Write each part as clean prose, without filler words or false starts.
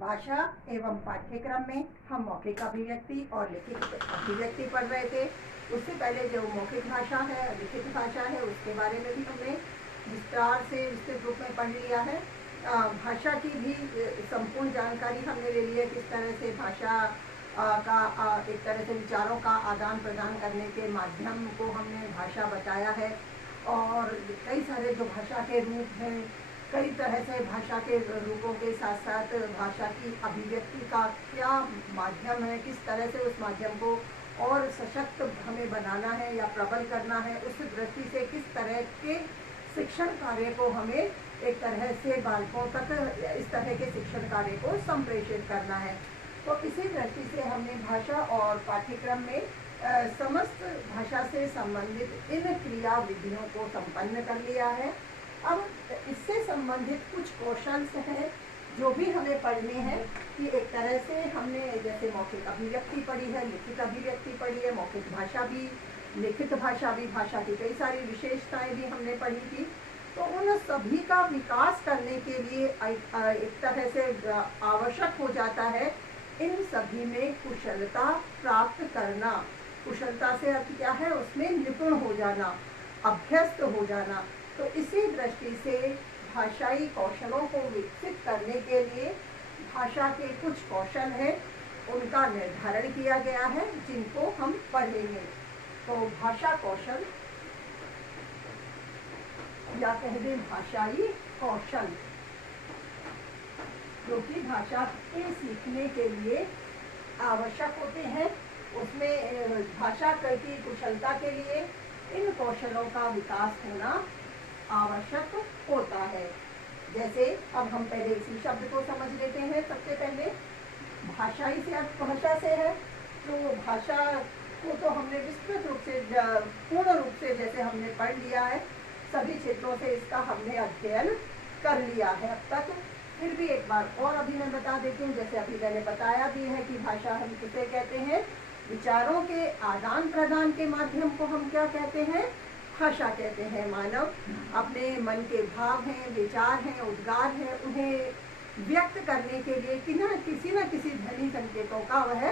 भाषा एवं पाठ्यक्रम में हम मौखिक अभिव्यक्ति और लिखित अभिव्यक्ति पढ़ रहे थे। उससे पहले जो मौखिक भाषा है, लिखित भाषा है, उसके बारे में भी हमने विस्तार से विस्तृत रूप में पढ़ लिया है। भाषा की भी संपूर्ण जानकारी हमने ले ली है, किस तरह से भाषा का एक तरह से विचारों का आदान प्रदान करने के माध्यम को हमने भाषा बताया है। और कई सारे जो भाषा के रूप हैं, कई तरह से भाषा के रूपों के साथ साथ भाषा की अभिव्यक्ति का क्या माध्यम है, किस तरह से उस माध्यम को और सशक्त हमें बनाना है या प्रबल करना है, उस दृष्टि से किस तरह के शिक्षण कार्य को हमें एक तरह से बालकों तक इस तरह के शिक्षण कार्य को संप्रेषित करना है। तो इसी दृष्टि से हमने भाषा और पाठ्यक्रम में समस्त भाषा से संबंधित इन क्रिया विधियों को संपन्न कर लिया है। अब इससे संबंधित कुछ कौशल हैं जो भी हमें पढ़ने हैं कि एक तरह से हमने जैसे मौखिक अभिव्यक्ति पढ़ी है, लिखित अभिव्यक्ति पढ़ी है, मौखिक भाषा भी, लिखित भाषा भी, भाषा की कई सारी विशेषताएं भी हमने पढ़ी थी। तो उन सभी का विकास करने के लिए एक तरह से आवश्यक हो जाता है इन सभी में कुशलता प्राप्त करना। कुशलता से अर्थ क्या है? उसमें निपुण हो जाना, अभ्यस्त हो जाना। तो इसी दृष्टि से भाषाई कौशलों को विकसित करने के लिए भाषा के कुछ कौशल हैं, उनका निर्धारण किया गया है, जिनको हम पढ़ेंगे। तो भाषा कौशल या कह दें भाषाई कौशल, जो कि भाषा के सीखने के लिए आवश्यक होते हैं, उसमें भाषा की कुशलता के लिए इन कौशलों का विकास होना आवश्यक होता है। जैसे अब हम पहले इसी शब्द को समझ लेते हैं। सबसे पहले भाषाई से अर्थ भाषा से है, तो भाषा को तो हमने विस्तृत रूप से पूर्ण रूप से जैसे हमने पढ़ लिया है, सभी क्षेत्रों से इसका हमने अध्ययन कर लिया है अब तक। फिर भी एक बार और अभी मैं बता देती हूँ, जैसे अभी मैंने बताया भी है कि भाषा हम किसे कहते हैं? विचारों के आदान प्रदान के माध्यम को हम क्या कहते हैं? भाषा कहते हैं। मानव अपने मन के भाव हैं, विचार हैं, उद्गार हैं, उन्हें व्यक्त करने के लिए किसी न किसी ध्वनि संकेतों का वह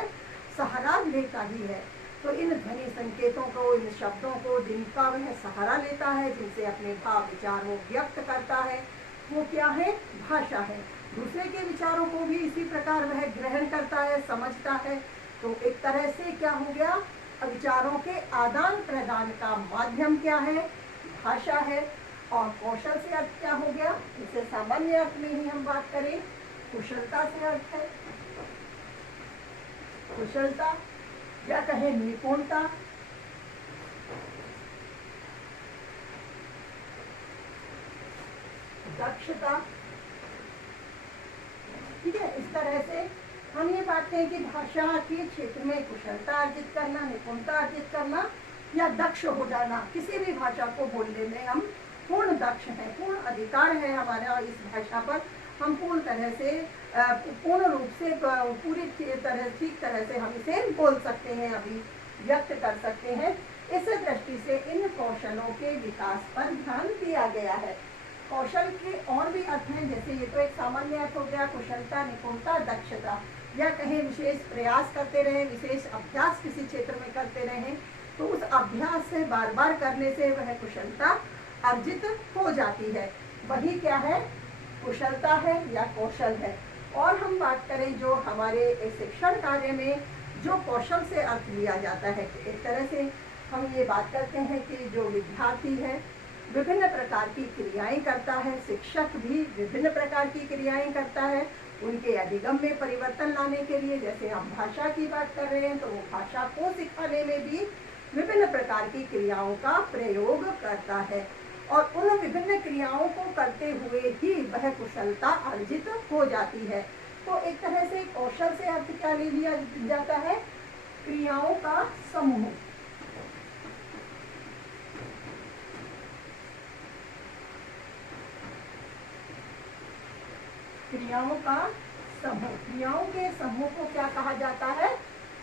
सहारा लेता ही है। तो इन ध्वनि संकेतों को, इन शब्दों को जिनका वह सहारा लेता है, जिनसे अपने भाव विचारों व्यक्त करता है, वो क्या है? भाषा है। दूसरे के विचारों को भी इसी प्रकार वह ग्रहण करता है, समझता है। तो एक तरह से क्या हो गया? विचारों के आदान प्रदान का माध्यम क्या है? भाषा है। और कौशल से अर्थ क्या हो गया? इसे सामान्य अर्थ में ही हम बात करें, कुशलता से अर्थ है कुशलता या कहें निपुणता। दक्षता, ठीक है। इस तरह से हम ये बात कहें कि भाषा के क्षेत्र में कुशलता अर्जित करना, निपुणता अर्जित करना या दक्ष हो जाना, किसी भी भाषा को बोलने में हम पूर्ण दक्ष हैं, पूर्ण अधिकार है हमारा इस भाषा पर। हम पूर्ण तरह से पूर्ण रूप से पूरी ठीक तरह से हम इसे बोल सकते हैं, अभी व्यक्त कर सकते हैं। इस दृष्टि से इन कौशलों के विकास पर ध्यान दिया गया है। कौशल के और भी अर्थ हैं, जैसे ये तो एक सामान्य अर्थ हो गया, कुशलता, निपुणता, दक्षता, या कहें विशेष प्रयास करते रहें, विशेष अभ्यास किसी क्षेत्र में करते रहें, तो उस अभ्यास से बार बार करने से वह कुशलता अर्जित हो जाती है। वही क्या है? कुशलता है या कौशल है। और हम बात करें जो हमारे शिक्षण कार्य में जो कौशल से अर्थ लिया जाता है, एक तरह से हम ये बात करते हैं कि जो विद्यार्थी है विभिन्न प्रकार की क्रियाएं करता है, शिक्षक भी विभिन्न प्रकार की क्रियाएं करता है, उनके अधिगम में परिवर्तन लाने के लिए। जैसे हम भाषा की बात कर रहे हैं, तो वो भाषा को सिखाने में भी विभिन्न प्रकार की क्रियाओं का प्रयोग करता है, और उन विभिन्न क्रियाओं को करते हुए ही वह कुशलता अर्जित हो जाती है। तो एक तरह से कौशल से अर्थ क्या ले लिया जाता है? क्रियाओं का समूह। क्रियाओं का समूह, क्रियाओं के समूह को क्या कहा जाता है?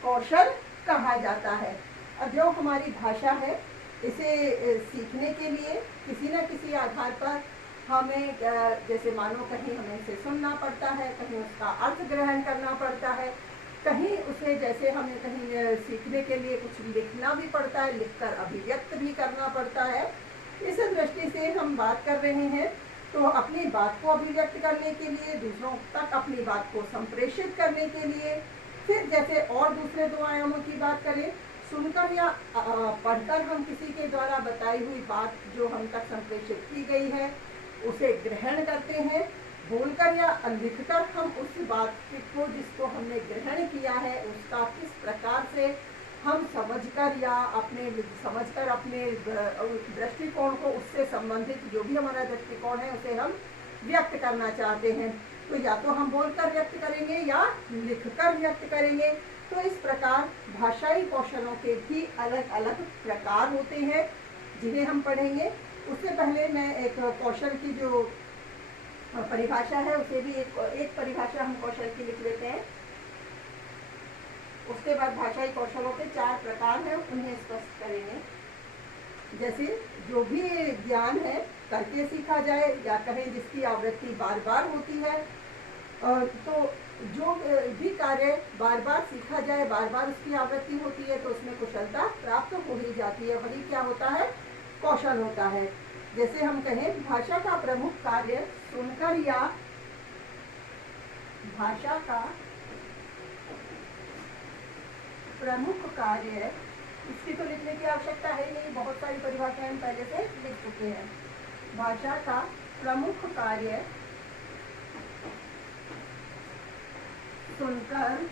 कौशल कहा जाता है। अब जो हमारी भाषा है, इसे सीखने के लिए किसी न किसी आधार पर हमें जैसे मानो कहीं हमें इसे सुनना पड़ता है, कहीं उसका अर्थ ग्रहण करना पड़ता है, कहीं उसे जैसे हमें कहीं सीखने के लिए कुछ लिखना भी पड़ता है, लिखकर अभिव्यक्त भी करना पड़ता है। इस दृष्टि से हम बात कर रहे हैं, तो अपनी बात को अभिव्यक्त करने के लिए, दूसरों तक अपनी बात को संप्रेषित करने के लिए, फिर जैसे और दूसरे 2 आयामों की बात करें, सुनकर या पढ़कर हम किसी के द्वारा बताई हुई बात जो हम तक संप्रेषित की गई है उसे ग्रहण करते हैं। बोलकर या लिखकर हम उस बात को जिसको हमने ग्रहण किया है उसका किस प्रकार से हम समझकर या अपने दृष्टिकोण को, उससे संबंधित जो भी हमारा दृष्टिकोण है उसे हम व्यक्त करना चाहते हैं, तो या तो हम बोलकर व्यक्त करेंगे या लिखकर व्यक्त करेंगे। तो इस प्रकार भाषाई कौशलों के भी अलग अलग प्रकार होते हैं जिन्हें हम पढ़ेंगे। उससे पहले मैं एक कौशल की जो परिभाषा है उसे भी एक परिभाषा हम कौशल की लिख लेते हैं। उसके बाद भाषाई कौशलों के 4 प्रकार हैं, उन्हें स्पष्ट करेंगे। जैसे जो भी ज्ञान है करके सीखा जाए, या कहें जिसकी आवृत्ति बार बार होती है, तो जो भी कार्य बार बार सीखा जाए, बार बार उसकी आवृत्ति होती है, तो उसमें कुशलता प्राप्त हो ही जाती है, वही क्या होता है, कौशल होता है। जैसे हम कहें भाषा का प्रमुख कार्य सुनकर, या भाषा का प्रमुख कार्य, इसकी तो लिखने की आवश्यकता है नहीं, बहुत सारी परिभाषाएं हम पहले से लिख चुके हैं। भाषा का प्रमुख कार्य सुनकर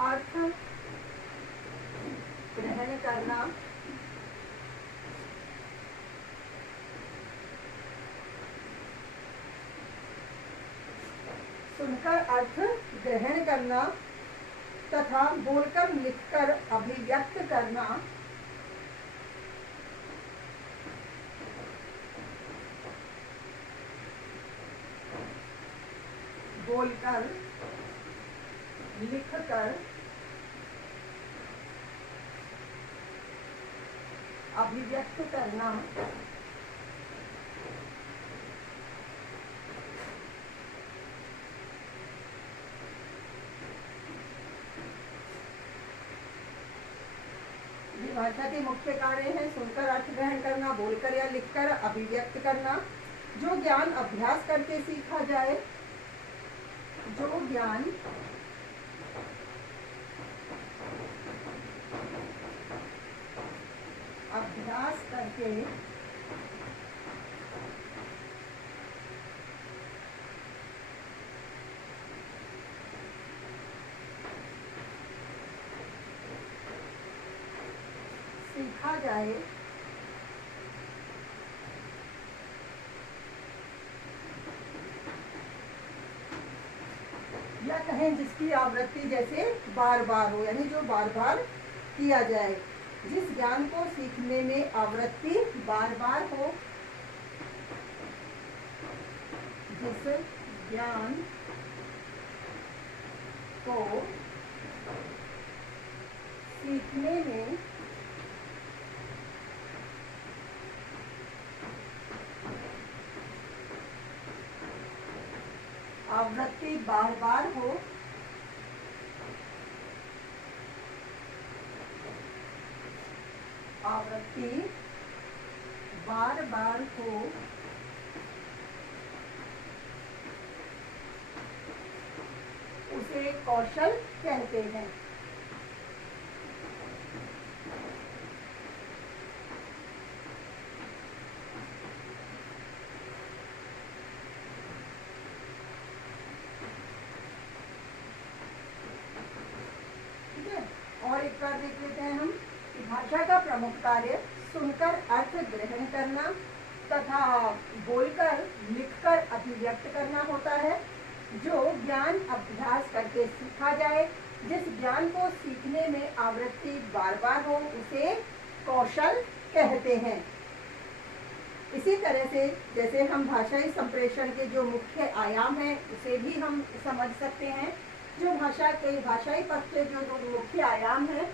अर्थ ग्रहण करना, सुनकर अर्थ ग्रहण करना तथा बोलकर लिखकर अभिव्यक्त करना, बोलकर लिखकर अभिव्यक्त करना, भाषा के मुख्य कार्य हैं सुनकर अर्थ ग्रहण करना, बोलकर या लिखकर अभिव्यक्त करना। जो ज्ञान अभ्यास करके सीखा जाए, जो ज्ञान अभ्यास करके सीखा जाए, या कहें जिसकी आवृत्ति जैसे बार बार हो, यानी जो बार बार किया जाए, जिस ज्ञान को सीखने में आवृत्ति बार बार हो, जिस ज्ञान को सीखने में आवृत्ति बार बार हो, आवृत्ति बार बार हो, उसे कौशल कहते हैं। और एक बार देख लेते हैं हम कि भाषा का प्रमुख कार्य सुनकर अर्थ ग्रहण करना तथा बोलकर लिखकर अभिव्यक्त करना होता है। जो ज्ञान अभ्यास करके सीखा जाए, जिस ज्ञान को सीखने में आवृत्ति बार बार हो, उसे कौशल कहते हैं। इसी तरह से जैसे हम भाषाई संप्रेषण के जो मुख्य आयाम हैं उसे भी हम समझ सकते हैं। जो भाषाई पक्ष के जो मुख्य आयाम हैं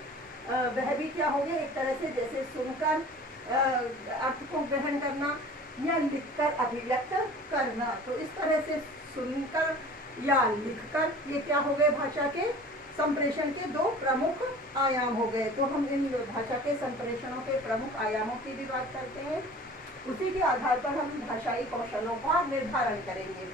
वह भी क्या हो गया, एक तरह से जैसे सुनकर अर्थ को ग्रहण करना या लिखकर अभिव्यक्त करना। तो इस तरह से सुनकर या लिखकर ये क्या हो गए, भाषा के संप्रेषण के दो प्रमुख आयाम हो गए। तो हम इन भाषा के संप्रेषणों के प्रमुख आयामों की भी बात करते हैं। उसी के आधार पर हम भाषाई कौशलों का निर्धारण करेंगे।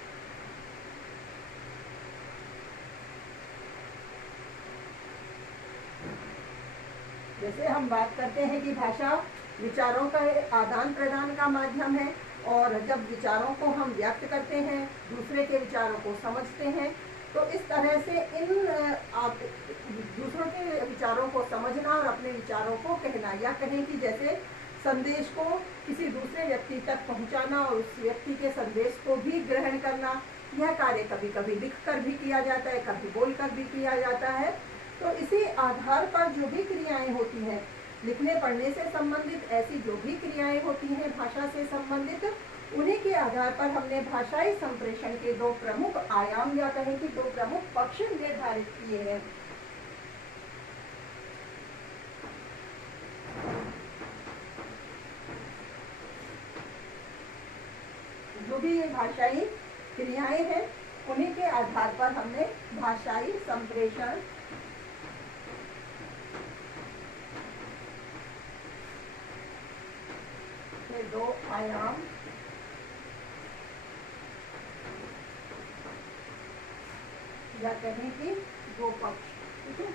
जैसे हम बात करते हैं कि भाषा विचारों का आदान प्रदान का माध्यम है, और जब विचारों को हम व्यक्त करते हैं, दूसरे के विचारों को समझते हैं, तो इस तरह से इन दूसरों के विचारों को समझना और अपने विचारों को कहना, या कहें कि जैसे संदेश को किसी दूसरे व्यक्ति तक पहुंचाना और उस व्यक्ति के संदेश को भी ग्रहण करना, यह कार्य कभी कभी लिखकर भी किया जाता है, कभी बोलकर भी किया जाता है। तो इसी आधार पर जो भी क्रियाएं होती हैं, लिखने पढ़ने से संबंधित ऐसी जो भी क्रियाएं होती हैं भाषा से संबंधित, उन्हीं के आधार पर हमने भाषाई संप्रेषण के दो प्रमुख आयाम या कहें कि दो प्रमुख पक्ष निर्धारित किए हैं। जो भी ये भाषाई क्रियाएं हैं, उन्हीं के आधार पर हमने भाषाई संप्रेषण के दो आयाम या कहें कि दो पक्ष, ठीक है,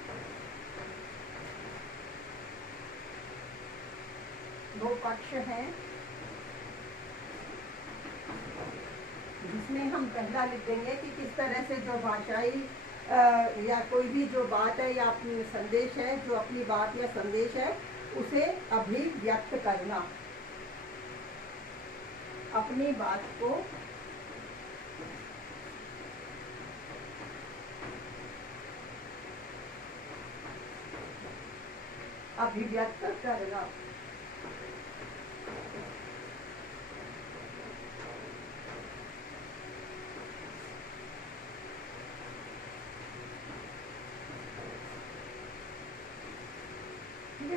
दो पक्ष हैं, जिसमें हम पहला लिख देंगे कि किस तरह से जो भाषाई या कोई भी जो बात है या अपनी संदेश है, जो अपनी बात या संदेश है, उसे अभिव्यक्त करना, अपनी बात को अभिव्यक्त करना।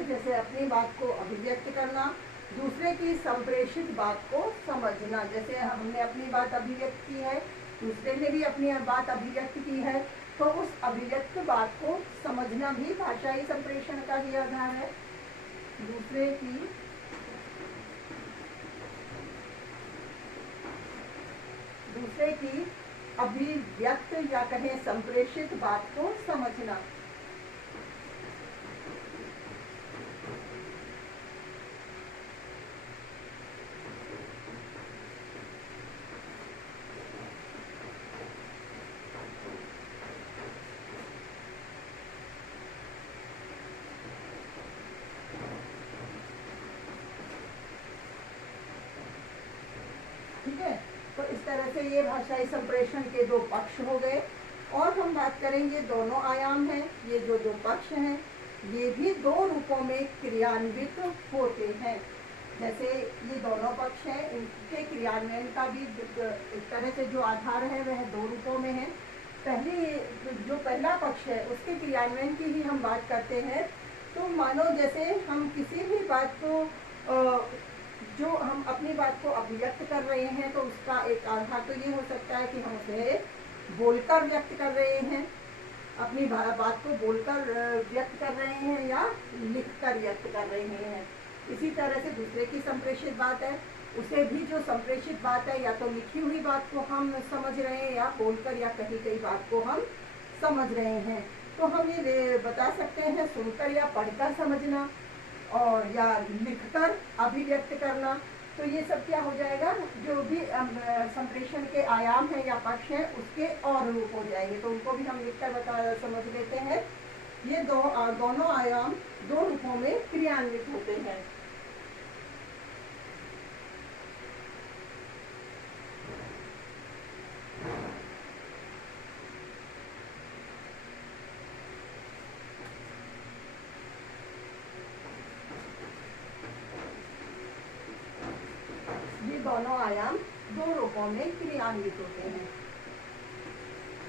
जैसे अपनी बात को अभिव्यक्त करना, दूसरे की संप्रेषित बात को समझना। जैसे हमने अपनी बात अभिव्यक्त की है, दूसरे ने भी अपनी बात अभिव्यक्त की है, तो उस अभिव्यक्त बात को समझना भी भाषाई संप्रेषण का ही आधार है। दूसरे की अभिव्यक्त या कहें संप्रेषित बात को समझना। ठीक है, तो इस तरह से ये भाषाई संप्रेषण के दो पक्ष हो गए। और हम बात करेंगे दोनों आयाम हैं, ये जो दो पक्ष हैं, ये भी दो रूपों में क्रियान्वित होते हैं। जैसे ये दोनों पक्ष हैं, इनके क्रियान्वयन का भी एक तरह से जो आधार है वह दो रूपों में है। जो पहला पक्ष है उसके क्रियान्वयन की ही हम बात करते हैं। तो मानो जैसे हम किसी भी बात को जो हम अपनी बात को अभिव्यक्त कर रहे हैं, तो उसका एक आधार तो ये हो सकता है कि हम उसे बोलकर व्यक्त कर रहे हैं, अपनी बात को बोलकर व्यक्त कर रहे हैं या लिखकर व्यक्त कर रहे हैं। इसी तरह से दूसरे की संप्रेषित बात है, उसे भी जो संप्रेषित बात है या तो लिखी हुई बात को हम समझ रहे हैं या बोलकर या कही गई बात को हम समझ रहे हैं। तो हम ये बता सकते हैं सुनकर या पढ़कर समझना और या लिखकर अभिव्यक्त करना। तो ये सब क्या हो जाएगा, जो भी संप्रेषण के आयाम हैं या पक्ष हैं उसके और रूप हो जाएंगे। तो उनको भी हम लिखकर समझ लेते हैं। ये दोनों आयाम दो रूपों में क्रियान्वित होते हैं। दोनों आयाम दो रूपों में क्रियान्वित होते हैं।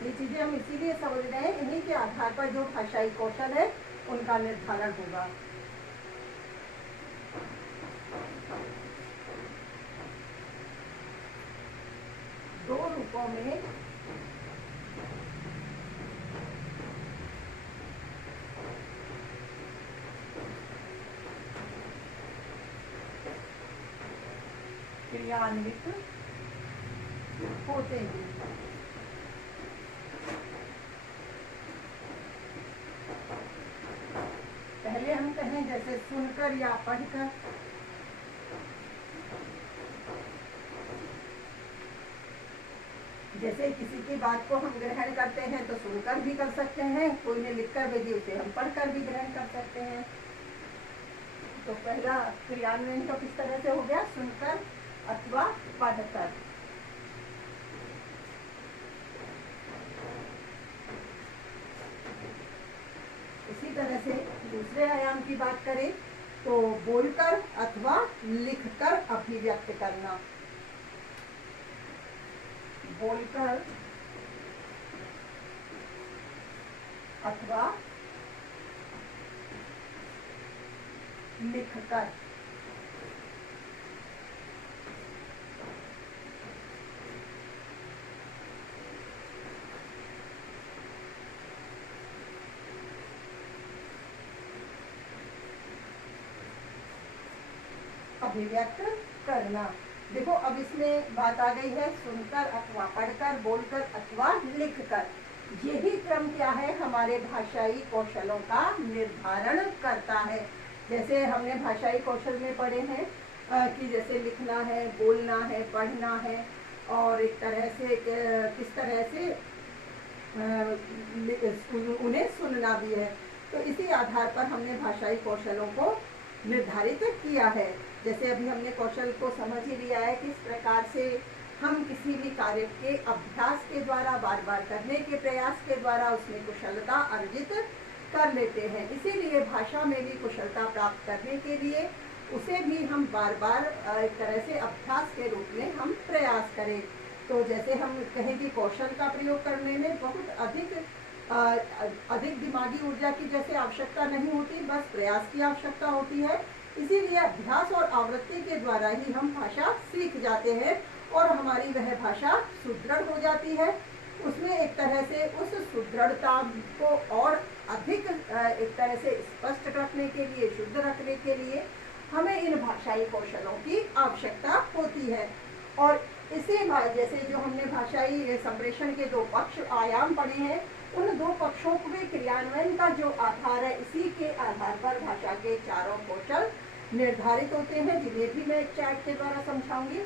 ये चीजें हम इसीलिए समझ रहे हैं, इन्हीं के आधार पर जो भाषाई कौशल है उनका निर्धारण होगा। दो रूपों में क्रियान्वित होते हैं। पहले हम कहें जैसे सुनकर या पढ़कर। जैसे किसी की बात को हम ग्रहण करते हैं तो सुनकर भी कर सकते हैं, कोई ने लिखकर भेजी उसे हम पढ़कर भी ग्रहण कर सकते हैं। तो पहला क्रियान्वयन तो किस तरह से हो गया, सुनकर अथवा पढ़कर। इसी तरह से दूसरे आयाम की बात करें तो बोलकर अथवा लिखकर अभिव्यक्त करना। बोलकर अथवा लिखकर। अभिव्यक्त करना। देखो अब इसमें बात आ गई है सुनकर अथवा पढ़कर, बोलकर अथवा लिखकर। यही क्रम क्या है, हमारे भाषाई कौशलों का निर्धारण करता है। जैसे हमने भाषाई कौशल में पढ़े हैं कि जैसे लिखना है, बोलना है, पढ़ना है और एक तरह से किस तरह से उन्हें सुनना भी है। तो इसी आधार पर हमने भाषाई कौशलों को निर्धारित किया है। जैसे अभी हमने कौशल को समझ ही लिया है किस प्रकार से हम किसी भी कार्य के अभ्यास के द्वारा, बार बार करने के प्रयास के द्वारा उसमें कुशलता अर्जित कर लेते हैं। इसीलिए भाषा में भी कुशलता प्राप्त करने के लिए उसे भी हम बार बार एक तरह से अभ्यास के रूप में हम प्रयास करें। तो जैसे हम कहें कि कौशल का प्रयोग करने में बहुत अधिक दिमागी ऊर्जा की जैसे आवश्यकता नहीं होती, बस प्रयास की आवश्यकता होती है। इसीलिए अभ्यास और आवृत्ति के द्वारा ही हम भाषा सीख जाते हैं और हमारी वह भाषा सुदृढ़ हो जाती है। उसमें एक तरह से उस सुदृढ़ता को और अधिक एक तरह से स्पष्ट रखने के लिए, शुद्ध रखने के लिए हमें इन भाषाई कौशलों की आवश्यकता होती है। और इसी जैसे जो हमने भाषाई संप्रेषण के दो पक्ष आयाम पढ़े हैं, उन दो पक्षों के क्रियान्वयन का जो आधार है, इसी के आधार पर भाषा के चारों कौशल निर्धारित होते हैं, जिन्हें भी मैं चार्ट के द्वारा समझाऊंगी।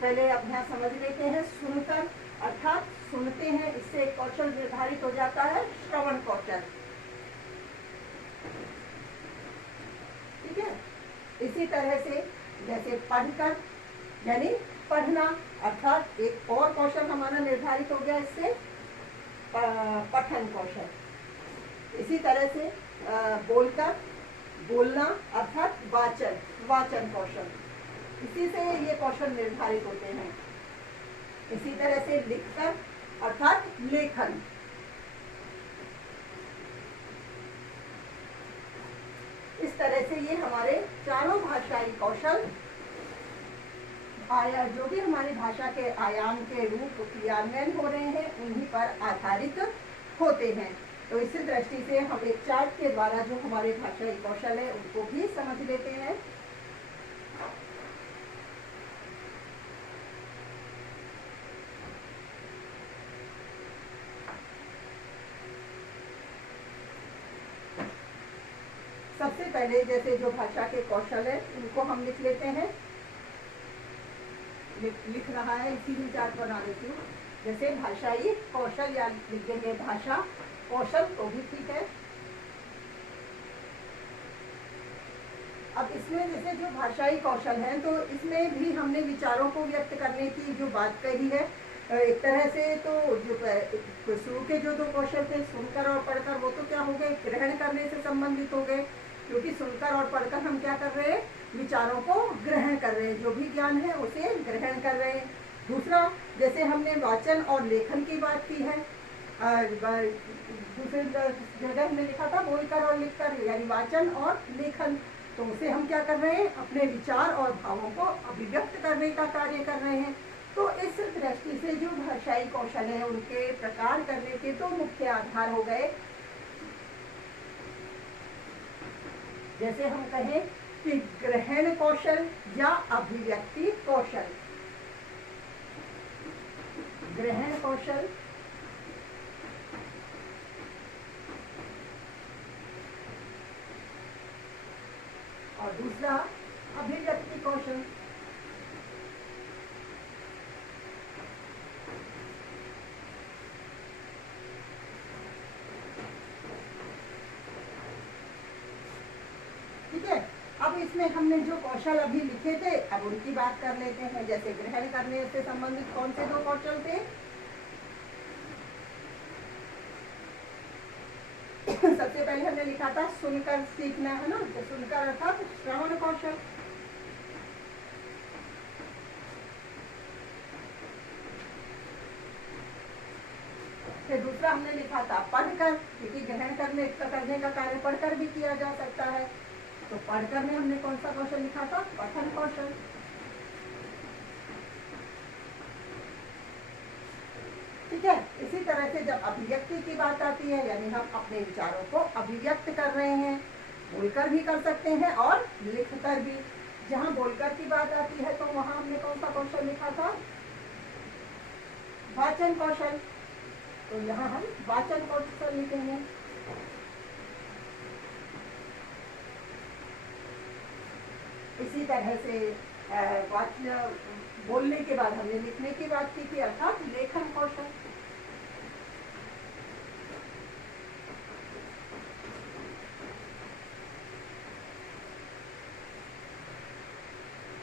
पहले अब यहाँ समझ लेते हैं सुनकर, अर्थात सुनते हैं, इससे एक कौशल निर्धारित हो जाता है, श्रवण कौशल। ठीक है। इसी तरह से जैसे पढ़कर यानी पढ़ना, अर्थात एक और कौशल हमारा निर्धारित हो गया इससे, पठन कौशल। इसी तरह से बोलकर, बोलना अर्थात वाचन, वाचन कौशल। इसी से ये कौशल निर्धारित होते हैं। इसी तरह से लिखकर अर्थात लेखन। इस तरह से ये हमारे चारों भाषाई कौशल जो भी हमारी भाषा के आयाम के रूप क्रियान्वयन हो रहे हैं, उन्हीं पर आधारित होते हैं। तो इसी दृष्टि से हम एक चार्ट के द्वारा जो हमारे भाषाई कौशल है उनको भी समझ लेते हैं। सबसे पहले जैसे जो भाषा के कौशल है उनको हम लिख लेते हैं। लिख रहा है, इसी चार्ट बना देती हूँ। जैसे भाषाई कौशल या लिख देंगे भाषा कौशल तो भी ठीक है। अब इसमें जैसे जो भाषाई कौशल है तो इसमें भी हमने विचारों को व्यक्त करने की जो बात कही है, एक तरह से तो जो शुरू के जो दो कौशल थे सुनकर और पढ़कर, वो तो क्या हो गए, ग्रहण करने से संबंधित हो गए, क्योंकि सुनकर और पढ़कर हम क्या कर रहे हैं, विचारों को ग्रहण कर रहे हैं, जो भी ज्ञान है उसे ग्रहण कर रहे हैं। दूसरा, जैसे हमने वाचन और लेखन की बात की है, दूसरे जगह हमने लिखा था बोलकर और लिखकर, यानी वाचन और लेखन। तो उसे हम क्या कर रहे हैं, अपने विचार और भावों को अभिव्यक्त करने का कार्य कर रहे हैं। तो इस दृष्टि से जो भाषाई कौशल है उनके प्रकार करने के दो मुख्य आधार हो गए। जैसे हम कहें कि ग्रहण कौशल या अभिव्यक्ति कौशल। ग्रहण कौशल और दूसरा अभिव्यक्ति कौशल। ठीक है, अब इसमें हमने जो कौशल अभी लिखे थे अब उनकी बात कर लेते हैं। जैसे ग्रहण करने से संबंधित कौन से दो कौशल थे? सबसे पहले हमने लिखा था सुनकर सीखना, है ना, तो सुनकर अर्थात श्रवण कौशल। फिर दूसरा हमने लिखा था पढ़कर, क्योंकि ग्रहण करने का कार्य पढ़कर भी किया जा सकता है। तो पढ़कर में हमने कौन सा कौशल लिखा था? पठन कौशल। ठीक है, इसी तरह से जब अभिव्यक्ति की बात आती है, यानी हम अपने विचारों को अभिव्यक्त कर रहे हैं, बोलकर भी कर सकते हैं और लिखकर भी। जहाँ बोलकर की बात आती है तो वहां हमने कौन सा कौशल लिखा था? वाचन कौशल। तो यहाँ हम वाचन कौशल लिखेंगे। इसी तरह से बोलने के बाद हमने लिखने की बात की थी, अर्थात लेखन कौशल।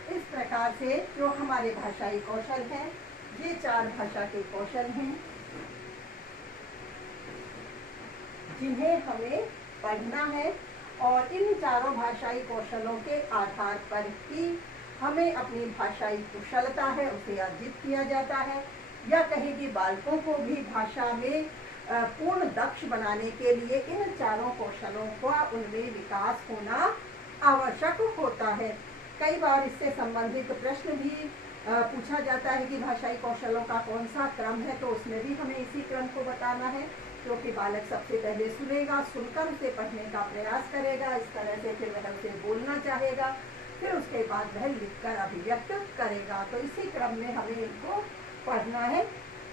इस प्रकार से जो हमारे भाषाई कौशल हैं, ये चार भाषा के कौशल हैं जिन्हें हमें पढ़ना है। और इन चारों भाषाई कौशलों के आधार पर ही हमें अपनी भाषाई कुशलता है उसे अर्जित किया जाता है, या कहीं भी बालकों को भी भाषा में पूर्ण दक्ष बनाने के लिए इन चारों कौशलों का उनमें विकास होना आवश्यक होता है। कई बार इससे संबंधित प्रश्न भी पूछा जाता है कि भाषाई कौशलों का कौन सा क्रम है, तो उसमें भी हमें इसी क्रम को बताना है। क्योंकि बालक सबसे पहले सुनेगा, सुनकर उसे पढ़ने का प्रयास करेगा, इस तरह से फिर वह उसे बोलना चाहेगा, फिर उसके बाद वह लिखकर अभिव्यक्त करेगा। तो इसी क्रम में हमें इनको पढ़ना है।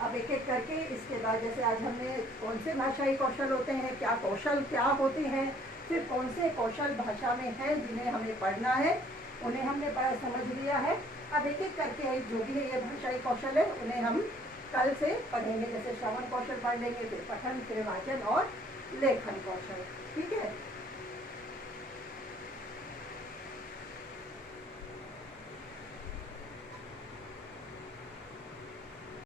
अब एक एक करके इसके बाद, जैसे आज हमने कौन से भाषाई कौशल होते हैं, क्या कौशल क्या होते हैं, फिर कौन से कौशल भाषा में हैं जिन्हें हमें पढ़ना है, उन्हें हमने समझ लिया है। अब एक एक करके जो भी है ये भाषाई कौशल है उन्हें हम कल से पढ़ेंगे। जैसे श्रवण कौशल पढ़ लेंगे, फिर पठन, फिर वाचन और लेखन कौशल। ठीक है।